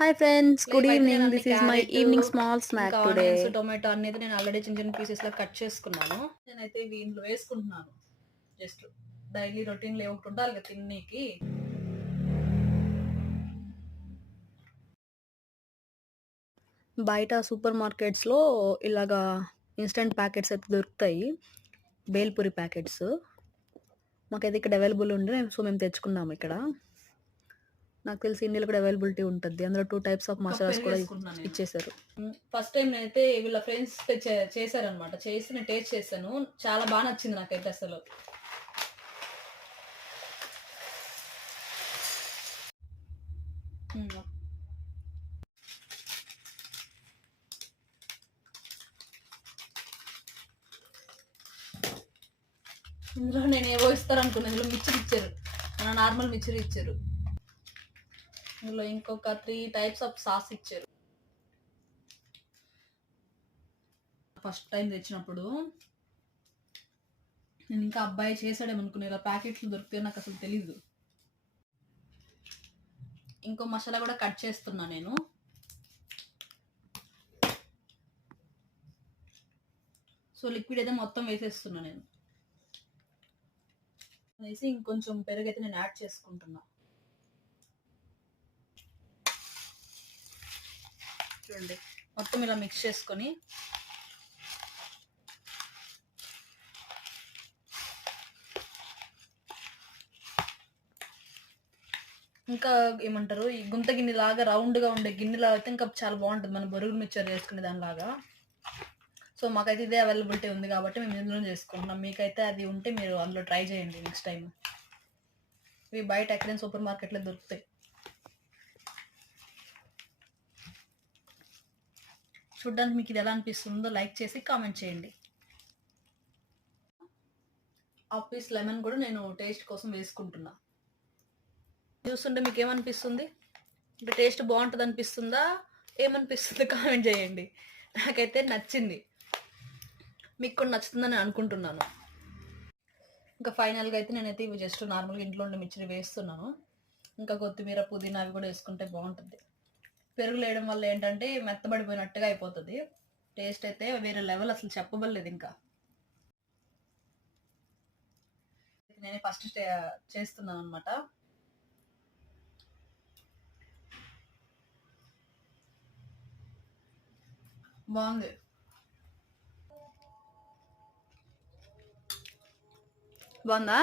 Hi friends, good ఇవైతే evening. నేనన్ని This is my carrot, evening small snack ఇంకా onions, today. Tomato అనేది నేను already చిన్న చిన్న పీసెస్‌లా కట్ చేసుకున్నాను. నేనైతే ఇవి ఇందులో వేసుకుంటున్నాను. జస్ట్ డైలీ రొటీన్‌లో ఏవో ఒకటి ఉండాలి కదా తిననీకి. బయట సూపర్ మార్కెట్స్‌లో ఇలాగా ఇన్‌స్టంట్ ప్యాకెట్స్ అయితే దొరుకుతాయి. బేల్‌పూరి ప్యాకెట్స్. మాకైతే ఇక్కడ అవైలబుల్ ఉండే సో మేము తెచ్చుకున్నాము ఇక్కడ. నాకు తెలిసి ఇండియాలో కూడా అవైలబిలిటీ ఉంటది. అందులో 2 టైప్స్ ఆఫ్ కప్ మసాలాస్ కూడా పెరుగేసుకుంటున్నా నేను. ఇచ్చేసారు. ఫస్ట్ టైమ్ నేనైతే వీళ్ళ ఫ్రెండ్స్ చేశారనమాట. చేసి నేను టేస్ట్ చేశాను. చాలా బా నచ్చింది నాకైతే అసలు. హ్మ్. ఇందులో నేనేవో ఇస్తారనుకున్నా. ఇందులో మిక్చర్ ఇచ్చారు. నార్మల్ మిక్చర్ ఇచ్చారు. ఇందులో ఇంకొక 3 టైప్స్ ఆఫ్ సాస్ ఇచ్చారు. ఫస్ట్ టైం తెచ్చినప్పుడు నేను ఇంకా అబ్బాయి చేసాడేమో అనుకున్నా. ఇలా ప్యాకెట్లు దొరుకుతాయో నాకు అసలు తెలీదు. ఇంకో మసాలా కూడా కట్ చేస్తున్నా నేను. సో లిక్విడ్ అయితే మొత్తం వేసేస్తున్నా నేను. వేసి ఇంకొంచెం పెరుగైతే నేను యాడ్ చేసుకుంటున్నా. చూడండి మొత్తం ఇలా మిక్స్ చేసుకొని ఇంకా ఏమంటారు ఈ గుంత గిన్నె లాగా రౌండ్గా ఉండే గిన్నెలో అయితే ఇంకా చాలా బాగుంటుంది మనం బొరుగులు మిక్చర్ చేసుకునే దానిలాగా. సో మాకైతే ఇదే అవైలబిలిటీ ఉంది కాబట్టి మేము ఇందులో చేసుకుంటున్నాం. మీకైతే అది ఉంటే మీరు అందులో ట్రై చేయండి నెక్స్ట్ టైం. ఇవి బయట ఎక్కడైనా సూపర్ మార్కెట్లో దొరుకుతాయి. చూడ్డానికి మీకు ఇది ఎలా అనిపిస్తుందో లైక్ చేసి కామెంట్ చేయండి. హాఫ్ పీస్ లెమన్ కూడా నేను టేస్ట్ కోసం వేసుకుంటున్నా. చూస్తుంటే మీకు ఏమనిపిస్తుంది? అంటే టేస్ట్ బాగుంటుంది అనిపిస్తుందా? ఏమనిపిస్తుంది కామెంట్ చేయండి. నాకైతే నచ్చింది. మీకు కూడా నచ్చుతుందని అనుకుంటున్నాను. ఇంకా ఫైనల్గా అయితే నేనైతే ఇవి జస్ట్ నార్మల్గా ఇంట్లో ఉండే మిర్చిని వేస్తున్నాను. ఇంకా కొత్తిమీర, పుదీనా అవి కూడా వేసుకుంటే బాగుంటుంది. పెరుగు వేయడం వల్ల ఏంటంటే మెత్తబడిపోయినట్టుగా అయిపోతుంది. టేస్ట్ అయితే వేరే లెవెల్, అసలు చెప్పబడలేదు ఇంకా. నేనే ఫస్ట్ చేస్తున్నాను అనమాట. బాగుంది. బాగుందా?